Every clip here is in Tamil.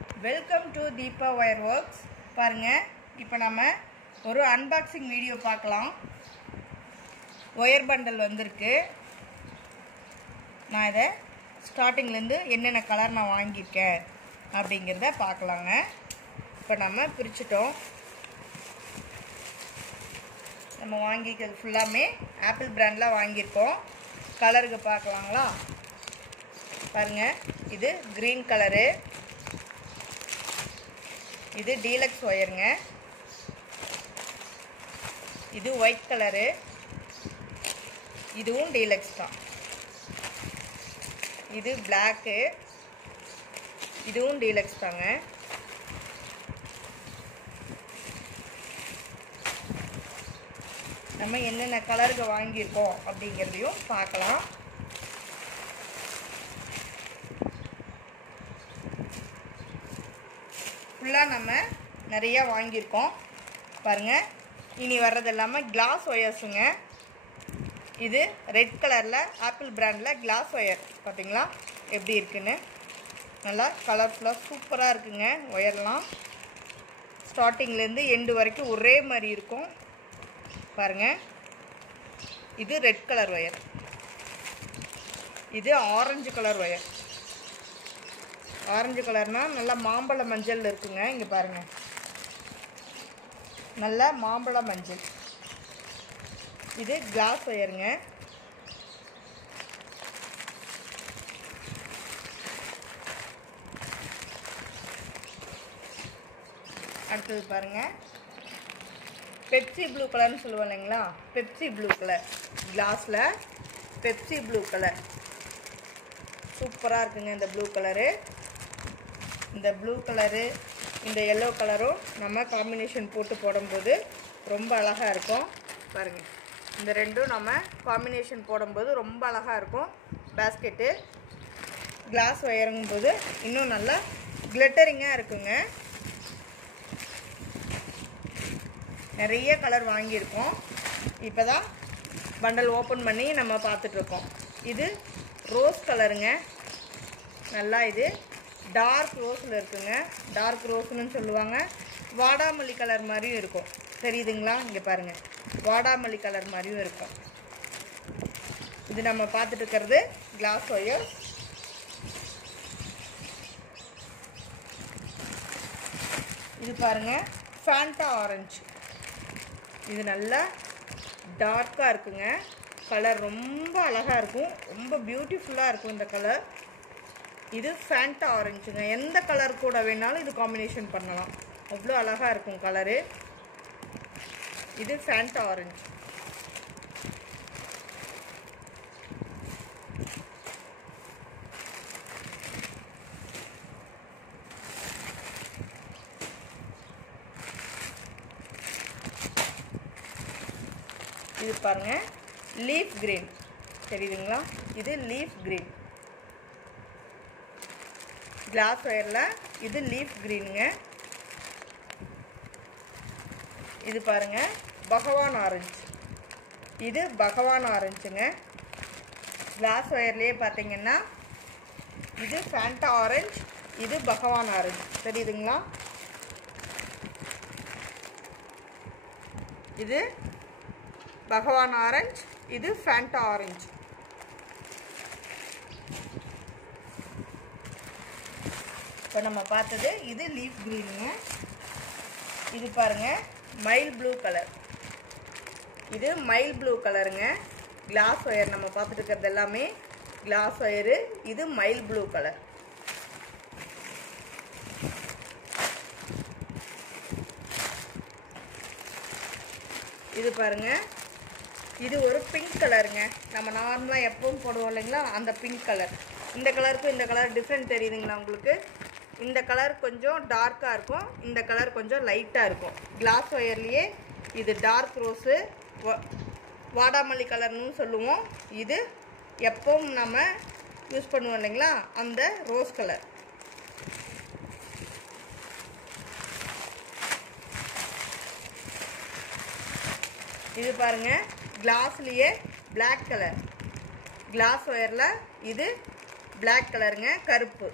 Welcome to Deepa wire works. பாருங்கள், இப்போ நம்ம ஒரு அன்பாக்சிங் வீடியோ பார்க்கலாம். ஒயர் பண்டல் வந்திருக்கு. நான் இதை ஸ்டார்டிங்லேருந்து என்னென்ன கலர் நான் வாங்கியிருக்கேன் அப்படிங்கிறத பார்க்கலாங்க. இப்போ நம்ம பிரிச்சுட்டோம். நம்ம வாங்கிக்கிறது ஃபுல்லாமே ஆப்பிள் பிராண்டில் வாங்கியிருக்கோம். கலருக்கு பார்க்கலாங்களா? பாருங்கள், இது க்ரீன் கலரு, இது டீலக்ஸ் ஒயருங்க. இது ஒயிட் கலரு, இதுவும் டீலக்ஸ் தான். இது பிளாக்கு, இதுவும் டீலக்ஸ் தாங்க. நம்ம என்னென்ன கலருக்கு வாங்கியிருக்கோம் அப்படிங்கிறதையும் பார்க்கலாம். ஃபுல்லாக நம்ம நிறையா வாங்கியிருக்கோம். பாருங்கள், இனி வர்றது இல்லாமல் கிளாஸ் ஒயர்ஸுங்க. இது ரெட் கலரில் ஆப்பிள் பிராண்டில் கிளாஸ் ஒயர். பார்த்தீங்களா எப்படி இருக்குன்னு? நல்லா கலர்ஃபுல்லாக சூப்பராக இருக்குங்க. ஒயர்லாம் ஸ்டார்டிங்லேருந்து எண்டு வரைக்கும் ஒரே மாதிரி இருக்கும். பாருங்கள், இது ரெட் கலர் ஒயர், இது ஆரஞ்சு கலர் ஒயர். ஆரஞ்சு கலர்னால் நல்லா மாம்பழ மஞ்சள் இருக்குங்க. இங்கே பாருங்கள், நல்லா மாம்பழ மஞ்சள். இது கிளாஸ் ஒயருங்க. அடுத்தது பாருங்கள், பெப்சி ப்ளூ கலர்னு சொல்லுவோம் இல்லைங்களா? பெப்சி ப்ளூ கலர் கிளாஸில், பெப்சி ப்ளூ கலர் சூப்பராக இருக்குங்க. இந்த ப்ளூ கலரு, இந்த ப்ளூ கலரு, இந்த எல்லோ கலரும் நம்ம காம்பினேஷன் போட்டு போடும்போது ரொம்ப அழகாக இருக்கும். பாருங்கள், இந்த ரெண்டும் நம்ம காம்பினேஷன் போடும்போது ரொம்ப அழகாக இருக்கும். பேஸ்கெட்டு கிளாஸ் ஒயருங்கும்போது இன்னும் நல்லா கிளிட்டரிங்காக இருக்குங்க. நிறைய கலர் வாங்கியிருக்கோம். இப்போ தான் பண்டல் ஓப்பன் பண்ணி நம்ம பார்த்துட்ருக்கோம். இது ரோஸ் கலருங்க. நல்லா இது டார்க் ரோஸில் இருக்குங்க. டார்க் ரோஸ்னு சொல்லுவாங்க. வாடாமல்லி கலர் மாதிரியும் இருக்கும். தெரியுதுங்களா? இங்கே பாருங்கள், வாடாமல்லி கலர் மாதிரியும் இருக்கும். இது நம்ம பார்த்துட்டு இருக்கிறது கிளாஸ் ஒயர். இது பாருங்கள், ஃபேண்டா ஆரஞ்சு. இது நல்லா டார்க்காக இருக்குங்க. கலர் ரொம்ப அழகாக இருக்கும், ரொம்ப பியூட்டிஃபுல்லாக இருக்கும் இந்த கலர். இது ஃபேண்டா ஆரஞ்சுங்க. எந்த கலர் கூட வேணாலும் இது காம்பினேஷன் பண்ணலாம், அவ்வளோ அழகாக இருக்கும் கலரு. இது ஃபேண்டா ஆரஞ்சு. இது பாருங்க, லீஃப் கிரீன். தெரியுதுங்களா? இது லீஃப் கிரீன். கிளாஸ் ஒயரில் இது லீஃப் கிரீனுங்க. இது பாருங்க, பகவான் ஆரஞ்சு. இது பகவான் ஆரஞ்சுங்க. கிளாஸ் ஒயர்லேயே பார்த்தீங்கன்னா இது ஃபேண்டா ஆரஞ்சு, இது பகவான் ஆரஞ்சு. தெரியுதுங்களா? இது பகவான் ஆரஞ்சு, இது ஃபேண்டா ஆரஞ்சு. இப்போ நம்ம பார்த்தது இது லீஃப் கிரீனுங்க. இது பாருங்கள், மைல் ப்ளூ கலர். இது மைல் ப்ளூ கலருங்க. கிளாஸ் ஒயர் நம்ம பார்த்துட்டு இருக்கிறது எல்லாமே கிளாஸ் ஒயரு. இது மைல் ப்ளூ கலர். இது பாருங்கள், இது ஒரு பிங்க் கலருங்க. நம்ம நார்மலாக எப்பவும் போடுவோம் இல்லைங்களா, அந்த பிங்க் கலர். இந்த கலருக்கும் இந்த கலர் டிஃப்ரெண்ட் தெரியுதுங்களா உங்களுக்கு? இந்த கலர் கொஞ்சம் டார்க்காக இருக்கும், இந்த கலர் கொஞ்சம் லைட்டாக இருக்கும். கிளாஸ் ஒயர்லேயே இது டார்க் ரோஸு, வாடாமல்லி கலர்னு சொல்லுவோம். இது எப்பவும் நம்ம யூஸ் பண்ணுவோம் இல்லைங்களா, அந்த ரோஸ் கலர். இது பாருங்கள், கிளாஸ்லேயே பிளாக் கலர். கிளாஸ் ஒயரில் இது பிளாக் கலருங்க, கருப்பு.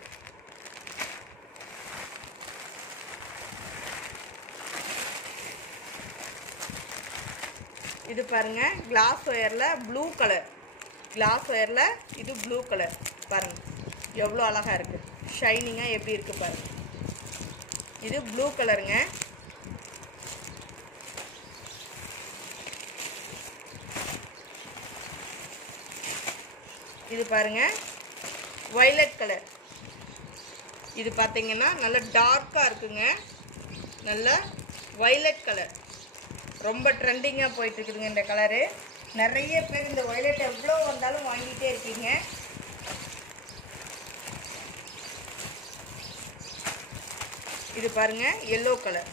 இது பாருங்க கிளாஸ் ஒயரில் ப்ளூ கலர். கிளாஸ் ஒயரில் இது ப்ளூ கலர் பாருங்க, எவ்வளோ அழகாக இருக்குது, ஷைனிங்காக எப்படி இருக்குது பாருங்க. இது ப்ளூ கலருங்க. இது பாருங்க வயலட் கலர். இது பார்த்தீங்கன்னா நல்ல டார்க்காக இருக்குங்க, நல்ல வயலட் கலர், ரொம்ப ட்ரெண்டிங்காக போயிட்டு இருக்குதுங்க இந்த கலரு. நிறைய பேர் இந்த வயலட் எவ்வளோ வந்தாலும் வாங்கிட்டே இருக்கீங்க. இது பாருங்க எல்லோ கலர்,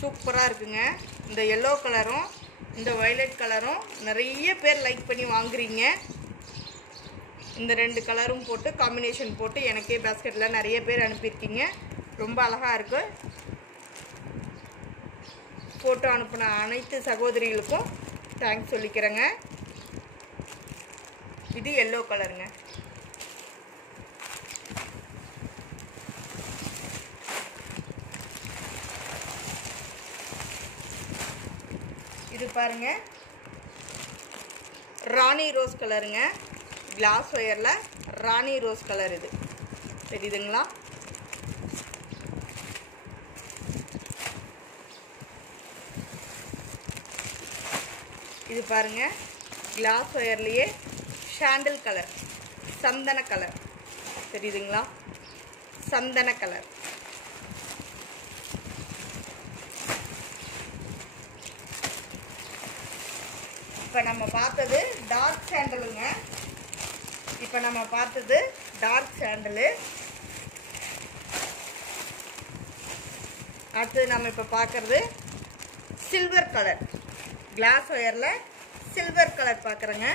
சூப்பராக இருக்குங்க. இந்த எல்லோ கலரும் இந்த வயலட் கலரும் நிறைய பேர் லைக் பண்ணி வாங்குறீங்க. இந்த ரெண்டு கலரும் போட்டு காம்பினேஷன் போட்டு எனக்கே பாஸ்கெட்டில் நிறைய பேர் அனுப்பியிருக்கீங்க. ரொம்ப அழகாக இருக்கு. ஃபோட்டோ அனுப்பின அனைத்து சகோதரிகளுக்கும் தேங்க்ஸ் சொல்லிக்கிறேங்க. இது எல்லோ கலருங்க. இது பாருங்க ராணி ரோஸ் கலருங்க. கிளாஸ் ஒயரில் ராணி ரோஸ் கலர். இது தெரியுதுங்களா? இது பாருங்க கிளாஸ் ஒயர்லேயே சாண்டல் கலர், சந்தன கலர், தெரியுதுங்களா? சந்தன கலர். இப்போ நம்ம பார்த்தது டார்க் சாண்டலுங்க. இப்போ நம்ம பார்த்தது டார்க் சாண்டலு. அடுத்தது நம்ம இப்போ பார்க்குறது சில்வர் கலர். கிளாஸ் ஒயரில் சில்வர் கலர் பார்க்குறேங்க.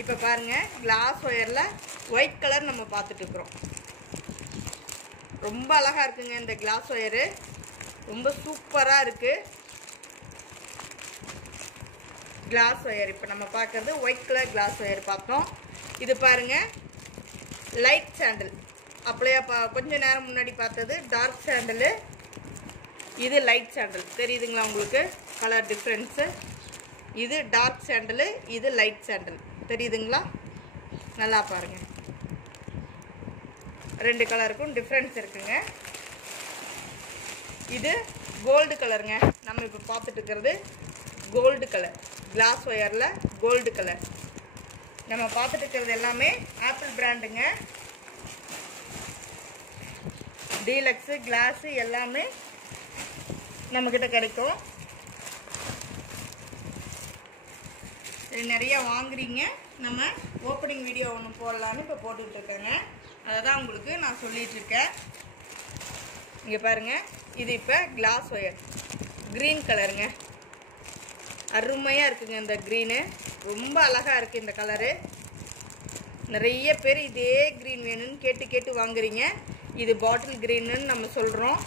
இப்போ பாருங்கள் கிளாஸ் ஒயரில் ஒயிட் கலர் நம்ம பார்த்துட்ருக்குறோம். ரொம்ப அழகாக இருக்குங்க இந்த கிளாஸ் ஒயரு, ரொம்ப சூப்பராக இருக்குது கிளாஸ் ஒயர். இப்போ நம்ம பார்க்குறது ஒயிட் கலர் கிளாஸ் ஒயர் பார்த்தோம். இது பாருங்கள் லைட் சாண்டல். அப்படியே கொஞ்சம் நேரம் முன்னாடி பார்த்தது டார்க் சாண்டலு, இது லைட் சாண்டல். தெரியுதுங்களா உங்களுக்கு கலர் டிஃப்ரென்ஸு? இது டார்க் சாண்டலு, இது லைட் சாண்டல். தெரியுதுங்களா? நல்லா பாருங்கள், ரெண்டு கலருக்கும் டிஃப்ரென்ஸ் இருக்குங்க. இது கோல்டு கலருங்க. நம்ம இப்போ பார்த்துட்டு இருக்கிறது கோல்டு கலர். கிளாஸ் ஒயரில் கோல்டு கலர். நம்ம பார்த்துட்டு இருக்கிறது எல்லாமே ஆப்பிள் பிராண்டுங்க. டீலக்ஸு கிளாஸு எல்லாமே நம்மக்கிட்ட கிடைக்கும். இது நிறைய வாங்குறீங்க. நம்ம ஓப்பனிங் வீடியோ ஒன்று போடலான்னு இப்போ போட்டுட்ருக்கேங்க. அதை தான் உங்களுக்கு நான் சொல்லிகிட்ருக்கேன். இங்கே பாருங்கள், இது இப்போ கிளாஸ் ஒயர் க்ரீன் கலருங்க. அருமையாக இருக்குங்க இந்த க்ரீனு, ரொம்ப அழகாக இருக்குது இந்த கலரு. நிறைய பேர் இதே க்ரீன் வேணும்னு கேட்டு கேட்டு வாங்குறீங்க. இது பாட்டில் க்ரீன்னு நம்ம சொல்கிறோம்.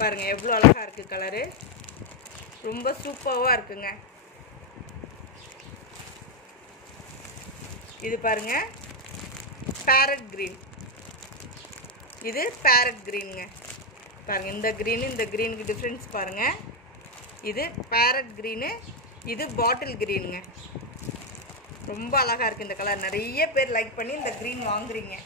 பாருங்கள் எவ்வளோ அழகாக இருக்குது கலரு, ரொம்ப சூப்பராக இருக்குங்க. இது பாருங்கள் பேரட் க்ரீன். இது பேரட் க்ரீனுங்க. பாருங்கள் இந்த க்ரீனு இந்த க்ரீனுக்கு டிஃப்ரென்ஸ் பாருங்கள். இது பேரட் க்ரீனு, இது பாட்டில் க்ரீனுங்க. ரொம்ப அழகாக இருக்குது இந்த கலர். நிறைய பேர் லைக் பண்ணி இந்த க்ரீன் வாங்குறீங்க.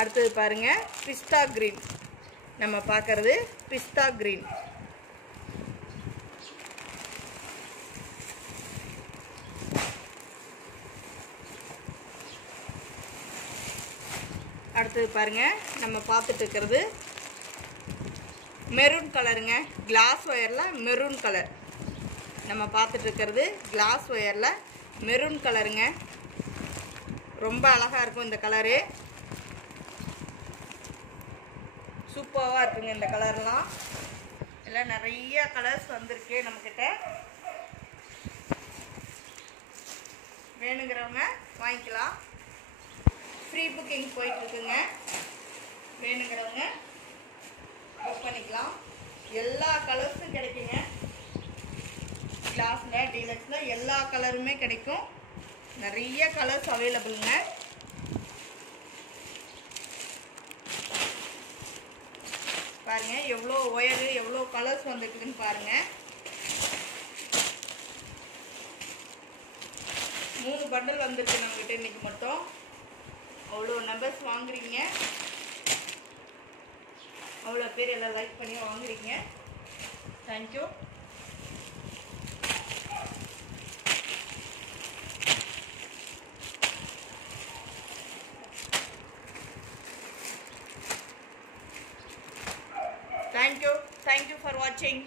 அடுத்தது பாருங்கள் பிஸ்தா க்ரீன். நம்ம பார்க்குறது பிஸ்தா க்ரீன். அடுத்தது பாருங்கள் நம்ம பார்த்துட்டு இருக்கிறது மெரூன் கலருங்க. கிளாஸ் ஒயரில் மெரூன் கலர். நம்ம பார்த்துட்டு இருக்கிறது கிளாஸ் ஒயரில் மெரூன் கலருங்க. ரொம்ப அழகாக இருக்கும் இந்த கலரு, சூப்பராக இருக்குங்க இந்த கலர்லாம். எல்லாம் நிறைய கலர்ஸ் வந்திருக்கு நம்மக்கிட்ட. வேணுங்கிறவங்க வாங்கிக்கலாம். ஃப்ரீ புக்கிங் போயிட்டுருக்குங்க. வேணுங்கிறவங்க புக் பண்ணிக்கலாம். எல்லா கலர்ஸும் கிடைக்குங்க. கிளாஸில் டீலக்ஸில் எல்லா கலருமே கிடைக்கும். நிறைய கலர்ஸ் அவைலபிளுங்க. பாருங்க எவ்வளோ ஒயரு எவ்வளோ கலர்ஸ் வந்துருக்குதுன்னு பாருங்க. 3 பண்டல் வந்துருக்கு நம்மகிட்ட இன்னைக்கு மட்டும். அவ்வளோ நம்பர்ஸ் வாங்குறீங்க, அவ்வளோ பேர் எல்லாம் லைக் பண்ணி வாங்குறீங்க. Thank you. Thank you for watching.